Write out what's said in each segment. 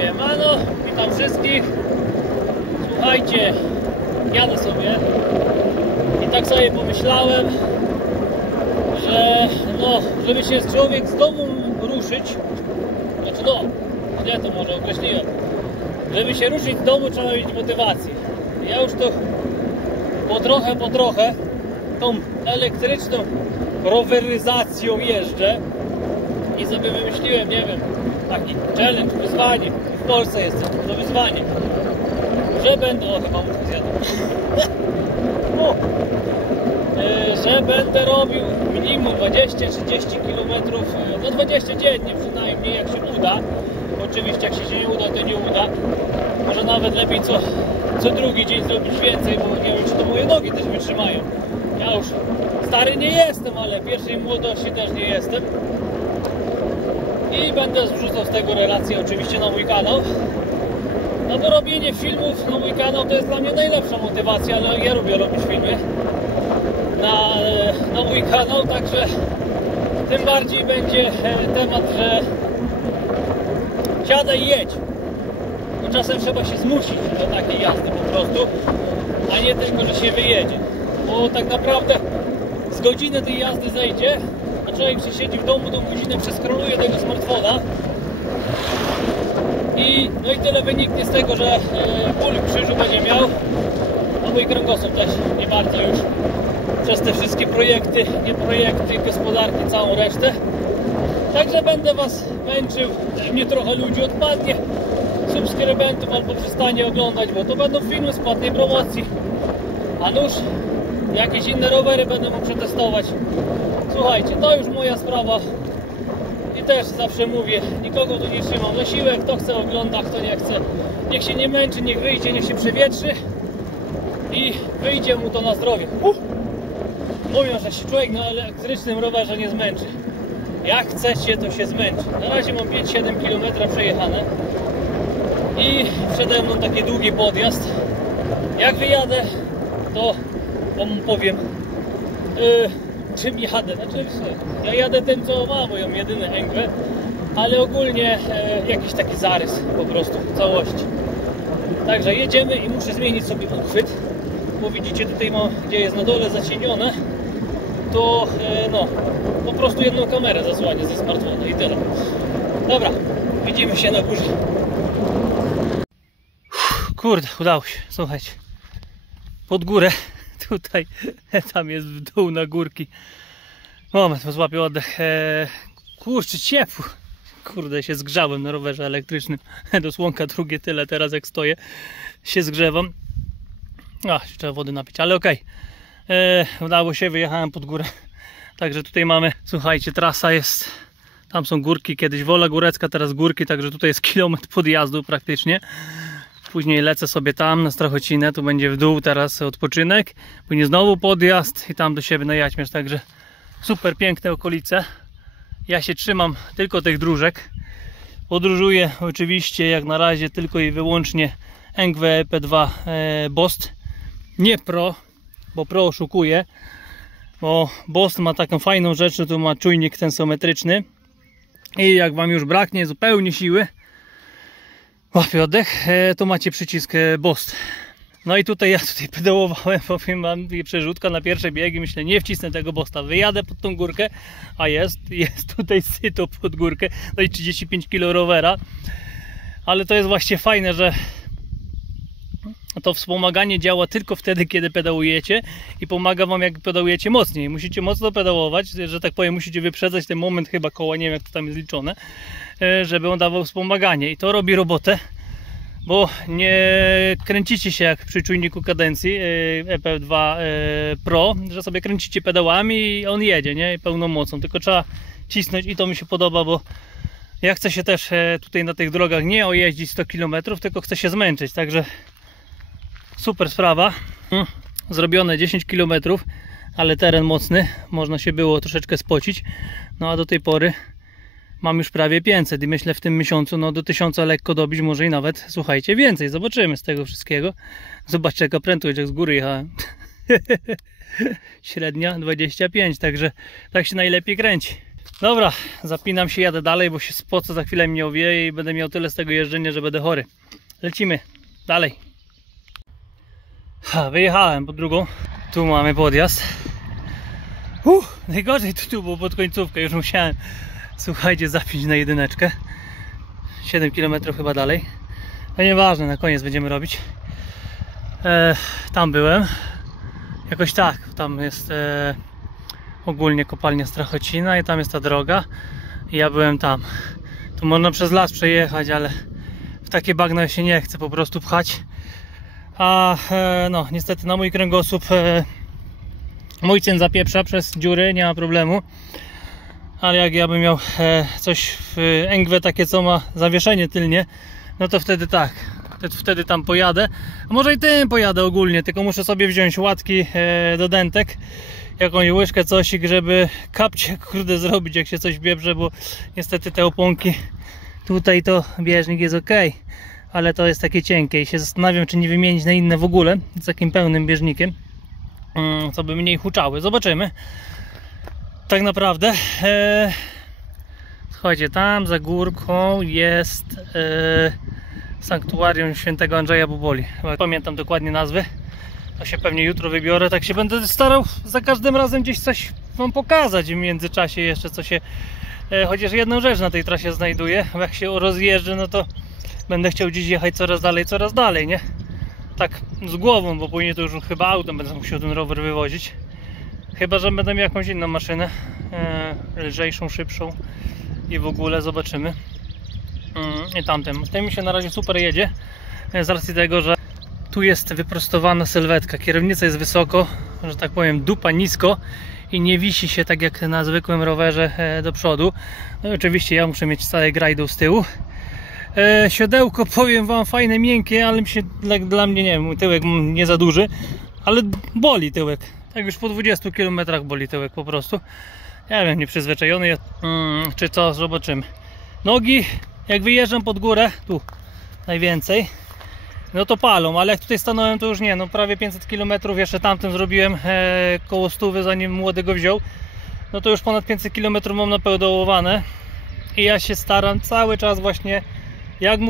Siemano, witam wszystkich. Słuchajcie, jadę sobie i tak sobie pomyślałem, że żeby się człowiek z domu ruszyć, znaczy źle to może określiłem, żeby się ruszyć z domu, trzeba mieć motywację. Ja już to po trochę tą elektryczną roweryzacją jeżdżę i sobie wymyśliłem, nie wiem, taki challenge, wyzwanie. W Polsce jest to wyzwanie, że będę, chyba łódkę zjadłem, że będę robił minimum 20-30 km, 20 dziennie przynajmniej, jak się uda. Oczywiście jak się nie uda, to nie uda. Może nawet lepiej co drugi dzień zrobić więcej, bo nie wiem, czy to moje nogi też wytrzymają. Ja już stary nie jestem, ale pierwszej młodości też nie jestem. I będę wrzucał z tego relacje oczywiście na mój kanał. No bo robienie filmów na mój kanał to jest dla mnie najlepsza motywacja, ale ja lubię robić filmy na mój kanał, także tym bardziej będzie temat, że siadaj i jedź. Bo czasem trzeba się zmusić do takiej jazdy po prostu, a nie tylko, że się wyjedzie. Bo tak naprawdę z godziny tej jazdy zejdzie, a człowiek się siedzi w domu, tą godzinę przeskroluje tego smartfona i tyle wyniknie z tego, że ból w krzyżu będzie miał, a mój kręgosłup też nie bardzo już przez te wszystkie projekty, nie projekty, gospodarki, całą resztę. Także będę was męczył, mnie trochę ludzi odpadnie, subskrybentów, albo przestanie oglądać, bo to będą filmy z płatnej promocji, a nuż jakieś inne rowery będę mógł przetestować. Słuchajcie, to już moja sprawa i też zawsze mówię, nikogo tu nie trzymam na siłę, kto chce ogląda, kto nie chce, niech się nie męczy, niech wyjdzie, niech się przewietrzy i wyjdzie mu to na zdrowie. Mówią, że się człowiek na elektrycznym rowerze nie zmęczy. Jak chcecie, to się zmęczy. Na razie mam 5-7 km przejechane i przede mną taki długi podjazd. Jak wyjadę, to wam powiem, czym jadę. Znaczy, ja jadę tym, co ma moją jedynę Engwę, ale ogólnie jakiś taki zarys po prostu w całości. Także jedziemy i muszę zmienić sobie uchwyt, bo widzicie tutaj gdzie jest na dole zacienione, to po prostu jedną kamerę zasłania ze smartfona i tyle. Dobra, widzimy się na górze. Kurde, udało się, słuchajcie. Pod górę, tutaj, tam jest w dół na górki. Moment, złapię oddech. Kurczę, ciepło. Kurde, się zgrzałem na rowerze elektrycznym. Do słonka drugie tyle teraz jak stoję. Się zgrzewam. Trzeba wody napić, ale okej. Udało się, wyjechałem pod górę. Także tutaj mamy, słuchajcie, trasa jest. Tam są górki, kiedyś Wola Górecka, teraz górki, także tutaj jest kilometr podjazdu praktycznie. Później lecę sobie tam na Strachocinę, tu będzie w dół teraz odpoczynek. Później znowu podjazd i tam do siebie na Jaćmierz, także super piękne okolice. Ja się trzymam tylko tych dróżek. Podróżuję oczywiście jak na razie tylko i wyłącznie Engwe EP2 Bost. Nie Pro, bo Pro oszukuje. Bo Bost ma taką fajną rzecz, że tu ma czujnik tensometryczny. I jak wam już braknie zupełnie siły, łapię oddech, to macie przycisk Bost. No i ja pedałowałem, powiem wam, przerzutka na pierwsze biegi, myślę, nie wcisnę tego Bosta, wyjadę pod tą górkę, a jest tutaj syto pod górkę, no i 35 kg rowera, ale to jest właśnie fajne, że to wspomaganie działa tylko wtedy, kiedy pedałujecie i pomaga wam, jak pedałujecie mocniej. Musicie mocno pedałować, że tak powiem, musicie wyprzedzać ten moment chyba koła, nie wiem jak to tam jest liczone, żeby on dawał wspomaganie i to robi robotę, bo nie kręcicie się jak przy czujniku kadencji EP2 Pro, że sobie kręcicie pedałami i on jedzie, nie? Pełną mocą, tylko trzeba cisnąć i to mi się podoba, bo ja chcę się też tutaj na tych drogach nie ojeździć 100 km, tylko chcę się zmęczyć, także super sprawa. Zrobione 10 km, ale teren mocny, można się było troszeczkę spocić, no a do tej pory mam już prawie 500 i myślę w tym miesiącu do 1000 lekko dobić, może i nawet, słuchajcie, więcej. Zobaczymy z tego wszystkiego. Zobaczcie jaka prędkość, jak z góry jechałem. Średnia 25, także tak się najlepiej kręci. Dobra, zapinam się, jadę dalej, bo się spocę, za chwilę mnie owieje i będę miał tyle z tego jeżdżenia, że będę chory. Lecimy dalej. Wyjechałem po drugą. Tu mamy podjazd. Najgorzej tu było pod końcówkę, już musiałem, słuchajcie, zapiąć na jedyneczkę. 7 km chyba dalej. No nieważne, na koniec będziemy robić. Tam byłem. Jakoś tak, tam jest ogólnie kopalnia Strachocina i tam jest ta droga. I ja byłem tam. Tu można przez las przejechać, ale w takie bagno się nie chce po prostu pchać. A no niestety na mój kręgosłup mój cyn zapieprza przez dziury, nie ma problemu. Ale jak ja bym miał coś w Engwe takie, co ma zawieszenie tylnie, no to wtedy tak, wtedy tam pojadę. A może i tym pojadę ogólnie, tylko muszę sobie wziąć łatki do dentek, jakąś łyżkę, coś, żeby kapcie kurde zrobić, jak się coś biebrze, bo niestety te oponki, tutaj to bieżnik jest ok, ale to jest takie cienkie i się zastanawiam, czy nie wymienić na inne w ogóle, z takim pełnym bieżnikiem, co by mniej huczały. Zobaczymy. Tak naprawdę słuchajcie, tam za górką jest sanktuarium świętego Andrzeja Boboli. Pamiętam dokładnie nazwy. To się pewnie jutro wybiorę. Tak się będę starał za każdym razem gdzieś coś wam pokazać w międzyczasie jeszcze, co się chociaż jedną rzecz na tej trasie znajduje. Bo jak się rozjeżdżę, no to będę chciał gdzieś jechać coraz dalej, nie? Tak z głową, bo później to już chyba autem będę musiał ten rower wywozić. Chyba że będę miał jakąś inną maszynę, lżejszą, szybszą i w ogóle zobaczymy. I tamtym. Tym mi się na razie super jedzie, z racji tego, że tu jest wyprostowana sylwetka. Kierownica jest wysoko, że tak powiem, dupa nisko i nie wisi się tak jak na zwykłym rowerze do przodu. No i oczywiście ja muszę mieć całe grajdą z tyłu. Siodełko, powiem wam, fajne, miękkie, ale mi się, dla mnie, nie wiem, tyłek nie za duży, ale boli tyłek. Tak już po 20 km boli tyłek po prostu. Ja wiem, nieprzyzwyczajony jest, czy co, zobaczymy. Nogi, jak wyjeżdżam pod górę, tu najwięcej, no to palą, ale jak tutaj stanąłem, to już nie, no prawie 500 km, jeszcze tamtym zrobiłem koło 100, zanim młodego wziął. No to już ponad 500 km mam napełdołowane i ja się staram cały czas właśnie, jak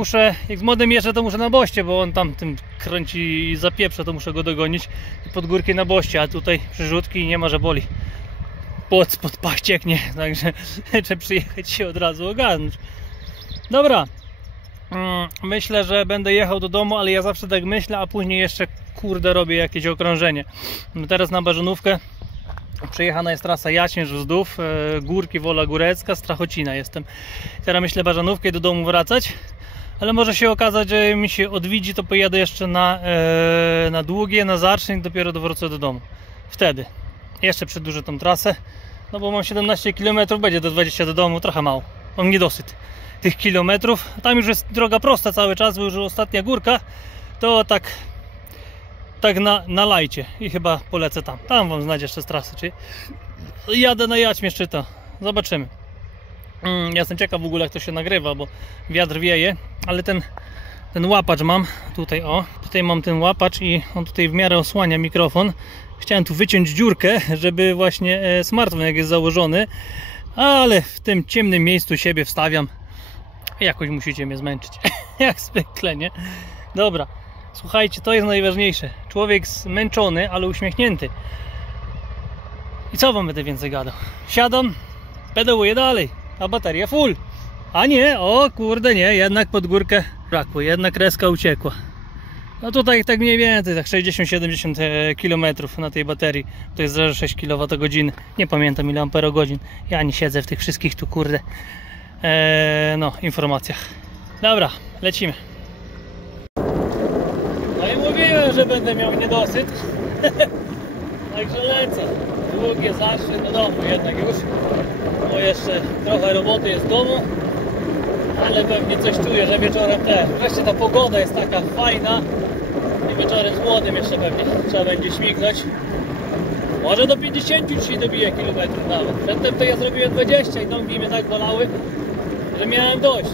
z młodym jeżdżę, to muszę na boście, bo on tam tym kręci i zapieprza, to muszę go dogonić i pod górki na boście, a tutaj przyrzutki i nie ma, że boli. Spod pach cieknie, także trzeba przyjechać się od razu ogarnąć. Dobra, myślę, że będę jechał do domu, ale ja zawsze tak myślę, a później jeszcze kurde robię jakieś okrążenie. Teraz na Bażanówkę przejechana jest trasa Jacień-Żuzdów, Górki, Wola Górecka, Strachocina jestem. Teraz myślę Bażanówkę i do domu wracać, ale może się okazać, że mi się odwiedzi, to pojadę jeszcze na Długie, na Zarszyn, dopiero wrócę do domu. Wtedy jeszcze przedłużę tą trasę, no bo mam 17 km, będzie do 20 do domu, trochę mało, mam niedosyt tych kilometrów. Tam już jest droga prosta cały czas, bo już ostatnia górka, to tak na lajcie i chyba polecę tam wam znać jeszcze z trasy, czy jadę na Jaćmierz, czy to zobaczymy. Ja jestem ciekaw w ogóle, jak to się nagrywa, bo wiatr wieje, ale ten łapacz mam tutaj, tutaj mam ten łapacz i on tutaj w miarę osłania mikrofon. Chciałem tu wyciąć dziurkę, żeby właśnie smartfon, jak jest założony, ale w tym ciemnym miejscu siebie wstawiam. Jakoś musicie mnie zmęczyć, jak zwykle, nie? Dobra, słuchajcie, to jest najważniejsze. Człowiek zmęczony, ale uśmiechnięty. I co wam będę więcej gadał? Siadam, pedałuję dalej, a bateria full. A nie, o kurde nie, jednak pod górkę brakło, jedna kreska uciekła. No tutaj tak mniej więcej, tak 60-70 km na tej baterii. To jest 0,6 kWh. Nie pamiętam ile amperogodzin. Ja nie siedzę w tych wszystkich tu kurde informacjach. Dobra, lecimy. No i mówiłem, że będę miał niedosyt. Także lecę. Długie Zarszyn do domu jednak już. Bo jeszcze trochę roboty jest w domu. Ale pewnie coś czuję, że wieczorem też. Wreszcie ta pogoda jest taka fajna. I wieczorem z młodym jeszcze pewnie trzeba będzie śmignąć. Może do 50 dzisiaj dobiję kilometrów nawet. Przedtem to ja zrobiłem 20 i nogi mnie tak bolały, że miałem dość.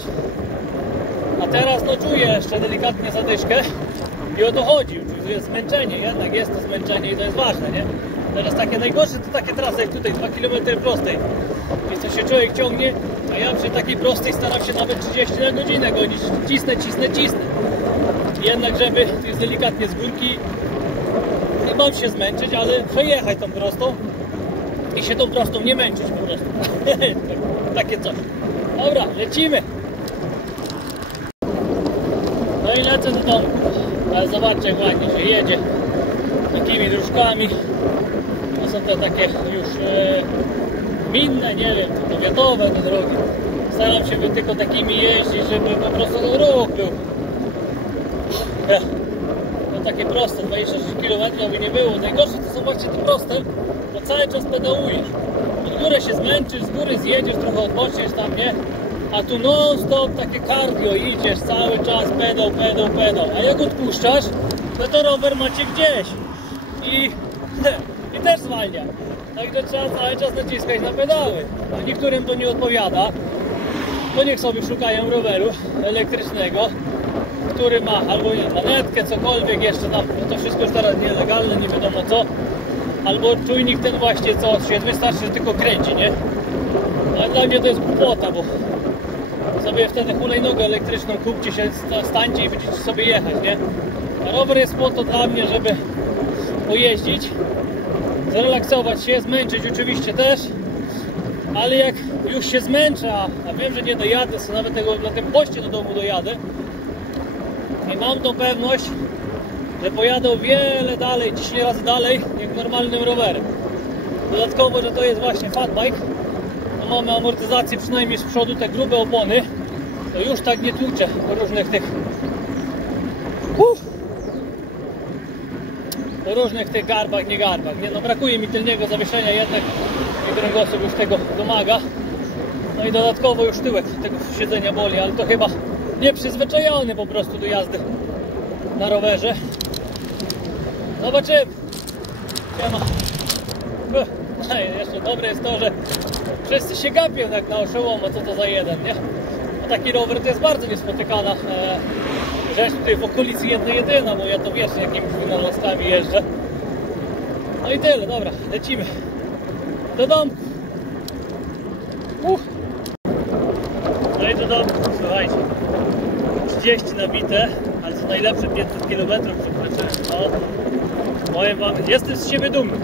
A teraz no czuję jeszcze delikatnie zadyszkę i o to chodzi. Czuję zmęczenie, jednak jest to zmęczenie i to jest ważne, nie? Teraz takie najgorsze to takie trasy jak tutaj, 2 km prostej. jest to się człowiek ciągnie, a ja przy takiej prostej staram się nawet 30 na godzinę gonić. Cisnę. Jednak żeby, to jest delikatnie z górki, nie mam się zmęczyć, ale przejechać tą prostą i się tą prostą nie męczyć po prostu. Takie coś. Dobra, lecimy. No i lecę do domu. Ale zobaczcie, jak ładnie się jedzie takimi dróżkami. To są te takie już gminne, nie wiem, powiatowe te drogi. Staram się tylko takimi jeździć, żeby po prostu ten ruch był. No takie proste, 26 km by nie było. Najgorsze to są właśnie te proste, bo cały czas pedałujesz. Od góry się zmęczysz, z góry zjedziesz, trochę odpoczniesz tam, nie? A tu non stop takie cardio, idziesz cały czas, pedał. A jak odpuszczasz, no to rower macie gdzieś. I też zwalnia. Także trzeba cały czas naciskać na pedały. A niektórym to nie odpowiada. To niech sobie szukają roweru elektrycznego, który ma albo manetkę, cokolwiek jeszcze tam, to wszystko już teraz nielegalne, nie wiadomo co, albo czujnik ten właśnie, co się wystarczy, że tylko kręci, nie? Ale dla mnie to jest głupota, bo sobie wtedy hulajnogę elektryczną kupcie się, stańcie i będziecie sobie jechać, nie? A rower jest po to dla mnie, żeby pojeździć, zrelaksować się, zmęczyć oczywiście też, ale jak już się zmęczę, a wiem, że nie dojadę, to nawet na tym poście do domu dojadę i mam tą pewność, że pojadę o wiele dalej, 10 razy dalej jak normalnym rowerem. Dodatkowo, że to jest właśnie fatbike, no mamy amortyzację przynajmniej z przodu, te grube opony, to już tak nie tłucze po różnych tych garbach, nie garbach. Nie, no brakuje mi tylnego zawieszenia jednak i kręgosłup już tego domaga. No i dodatkowo już tyłek tego siedzenia boli, ale to chyba nieprzyzwyczajony po prostu do jazdy na rowerze. Zobaczymy. Siema. Jeszcze dobre jest to, że wszyscy się gapią jak na oszołoma, co to za jeden, nie? No taki rower to jest bardzo niespotykana rzecz tutaj w okolicy jedyna, bo ja to wiesz, jakimiś wynalazkami jeżdżę. No i tyle, dobra, lecimy do domku. No i do domku, słuchajcie, 30 nabite, ale co najlepsze 500 km przekroczyłem. No, powiem wam, jestem z siebie dumny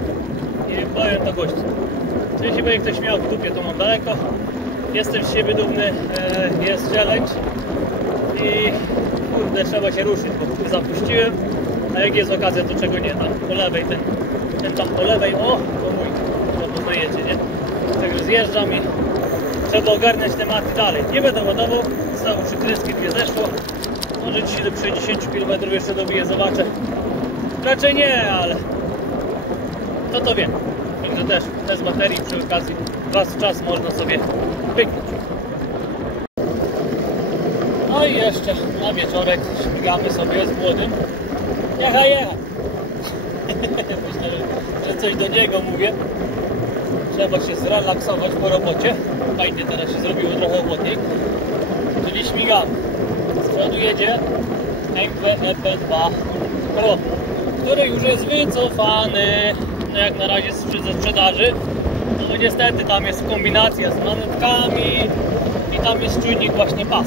i powiem to gościu. Jeśli będzie ktoś miał w dupie, to mam daleko. Jestem z siebie dumny, jest challenge i kurde, trzeba się ruszyć, bo zapuściłem, a jak jest okazja, to czego nie, tam po lewej, ten tam po lewej, o, to mój, to poznajecie, nie? Także zjeżdżam i trzeba ogarniać tematy dalej. Nie będę ładował, znowu przykryski dwie zeszło, może dzisiaj do 60 km jeszcze dobiję, zobaczę. Raczej nie, ale to wiem. Także też bez baterii przy okazji raz w czas można sobie pyknąć. No i jeszcze na wieczorek śmigamy sobie z młodym. Jecha. Myślę, że coś do niego mówię. Trzeba się zrelaksować po robocie. Fajnie teraz się zrobiło trochę chłodniej. Czyli śmigamy. Z przodu jedzie MV EP2 Pro, który już jest wycofany. No jak na razie ze sprzedaży. No niestety tam jest kombinacja z manetkami i tam jest czujnik właśnie pas.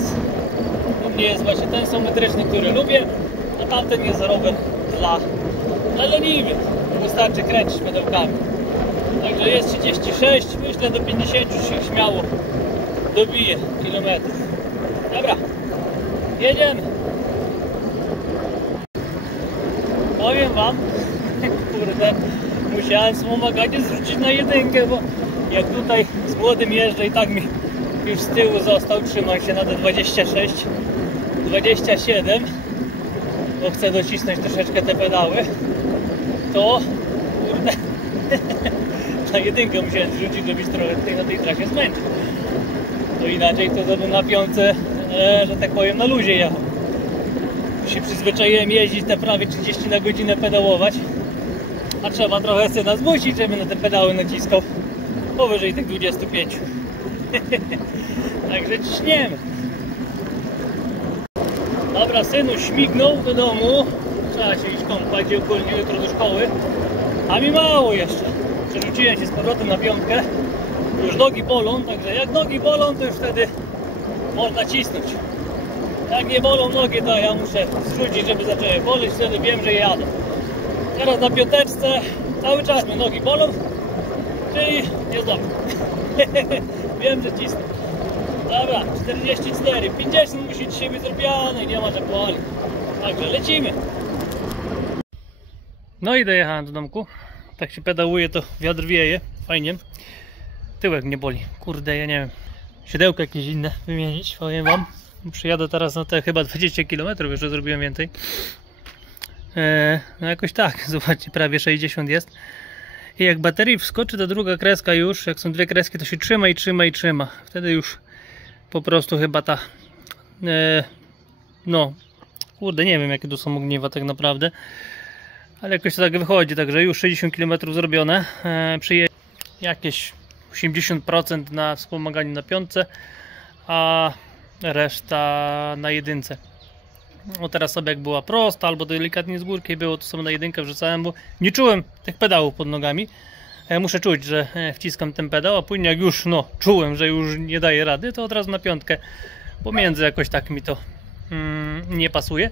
U mnie jest właśnie ten sometryczny, który lubię, a tamten jest rower dla leniwych. Wystarczy kręcić pedełkami. Także jest 36, myślę do 50 się śmiało dobije kilometrów. Dobra, jedziemy. Powiem wam, kurde, musiałem wspomaganie zrzucić na jedynkę, bo jak tutaj z młodym jeżdżę i tak mi już z tyłu został, trzymam się na te 26, 27, bo chcę docisnąć troszeczkę te pedały, to kurde, na jedynkę musiałem zrzucić, żebyś trochę na tej trasie zmęczył. To inaczej to bym na piątce, że tak powiem, na luzie jechał. Się przyzwyczaiłem jeździć te prawie 30 na godzinę pedałować, a trzeba trochę syna zmusić, żeby na te pedały naciskał powyżej tych 25. Także ciśniemy. Dobra, synu śmignął do domu, trzeba się iść kąpać, gdzie ogólnie jutro do szkoły, a mi mało jeszcze. Przerzuciłem się z powrotem na piątkę, już nogi bolą, także jak nogi bolą, to już wtedy można cisnąć. Jak nie bolą nogi, to ja muszę zrzucić, żeby zaczęły boleć, wtedy wiem, że jadę. Teraz na piąteczce cały czas mnie nogi bolą, czyli jest dobrze. Wiem, że cisnę. Dobra, 44, 50 musi dzisiaj być zrobione i nie ma że pali. Także lecimy. No i dojechałem do domku. Tak się pedałuje, to wiatr wieje, fajnie. Tyłek mnie boli, kurde, ja nie wiem. Siodełko jakieś inne wymienić, powiem wam. Przyjadę teraz na te chyba 20 km, jeszcze zrobiłem więcej. No jakoś tak, zobaczcie, prawie 60 jest. I jak baterii wskoczy ta druga kreska już, jak są dwie kreski, to się trzyma i trzyma i trzyma. Wtedy już po prostu chyba ta... no, kurde, nie wiem jakie tu są ogniwa tak naprawdę. Ale jakoś to tak wychodzi, także już 60 km zrobione. Przyjedzie jakieś 80% na wspomaganiu na piątce, a reszta na jedynce. No teraz sobie jak była prosta albo delikatnie z górki było, to sobie na jedynkę wrzucałem, bo nie czułem tych pedałów pod nogami. Muszę czuć, że wciskam ten pedał, a później jak już czułem, że już nie daje rady, to od razu na piątkę. Pomiędzy jakoś tak mi to nie pasuje.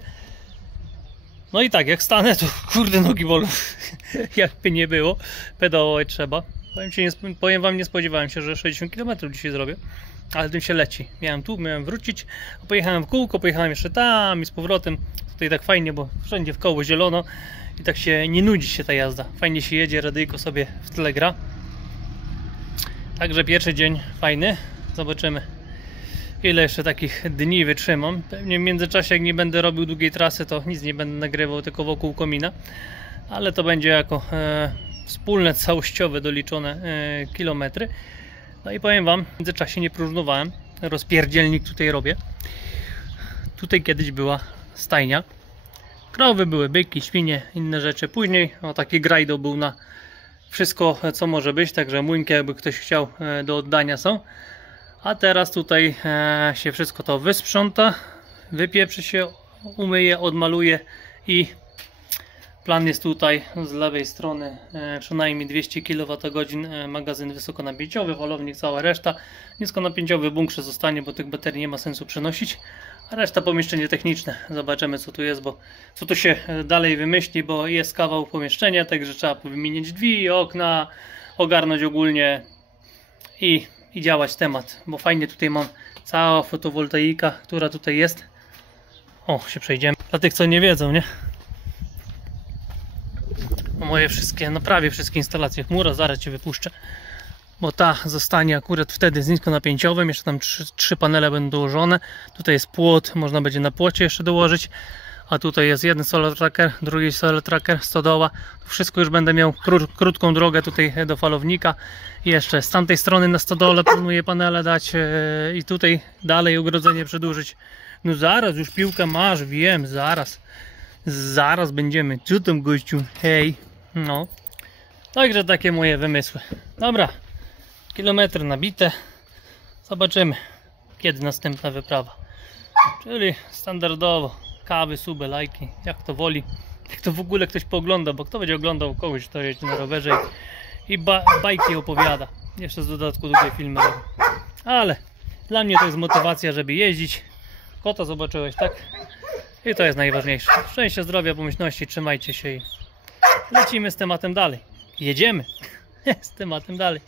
No i tak, jak stanę, to kurde nogi bolą. Jakby nie było, pedałować trzeba. Powiem wam, nie spodziewałem się, że 60 km dzisiaj zrobię. Ale tym się leci. Miałem wrócić, a pojechałem w kółko, pojechałem jeszcze tam i z powrotem. Tutaj tak fajnie, bo wszędzie w koło zielono i tak się nie nudzi się ta jazda. Fajnie się jedzie, radyjko sobie w tle gra. Także pierwszy dzień fajny. Zobaczymy, ile jeszcze takich dni wytrzymam. Pewnie w międzyczasie, jak nie będę robił długiej trasy, to nic nie będę nagrywał, tylko wokół komina. Ale to będzie jako wspólne, całościowe, doliczone kilometry. No i powiem wam, w międzyczasie nie próżnowałem. Rozpierdzielnik tutaj robię. Tutaj kiedyś była stajnia. Krowy były, byki, świnie, inne rzeczy. Później taki grajdo był na wszystko, co może być. Także młynki, jakby ktoś chciał, do oddania są. A teraz tutaj się wszystko to wysprząta, wypieprzy się, umyje, odmaluje i plan jest tutaj z lewej strony przynajmniej 200 kWh magazyn wysokonapięciowy, falownik, cała reszta. Niskonapięciowy w bunkrze zostanie, bo tych baterii nie ma sensu przenosić. A reszta pomieszczenie techniczne. Zobaczymy co tu jest, bo co tu się dalej wymyśli, bo jest kawał pomieszczenia, także trzeba wymienić drzwi, okna, ogarnąć ogólnie i działać temat, bo fajnie tutaj mam cała fotowoltaika, która tutaj jest. O, się przejdziemy. Dla tych co nie wiedzą, nie? Moje wszystkie, no prawie wszystkie instalacje chmura, zaraz cię wypuszczę, bo ta zostanie akurat wtedy z niskonapięciowym, jeszcze tam trzy panele będą dołożone. Tutaj jest płot, można będzie na płocie jeszcze dołożyć, a tutaj jest jeden solar tracker, drugi solar tracker, stodoła. Wszystko już będę miał krótką drogę tutaj do falownika. I jeszcze z tamtej strony na stodole planuję panele dać i tutaj dalej ogrodzenie przedłużyć. No zaraz, już piłkę masz, wiem, zaraz będziemy. Co tam gościu? Hej, no. Także takie moje wymysły. Dobra, kilometry nabite. Zobaczymy, kiedy następna wyprawa. Czyli standardowo kawy, suby, lajki, jak to woli. Jak to w ogóle ktoś poogląda, bo kto będzie oglądał kogoś, kto jeździ na rowerze i bajki opowiada. Jeszcze z dodatku długie filmy robię. Ale dla mnie to jest motywacja, żeby jeździć. Kota zobaczyłeś, tak? I to jest najważniejsze. Szczęścia, zdrowia, pomyślności, trzymajcie się i lecimy z tematem dalej. Jedziemy z tematem dalej.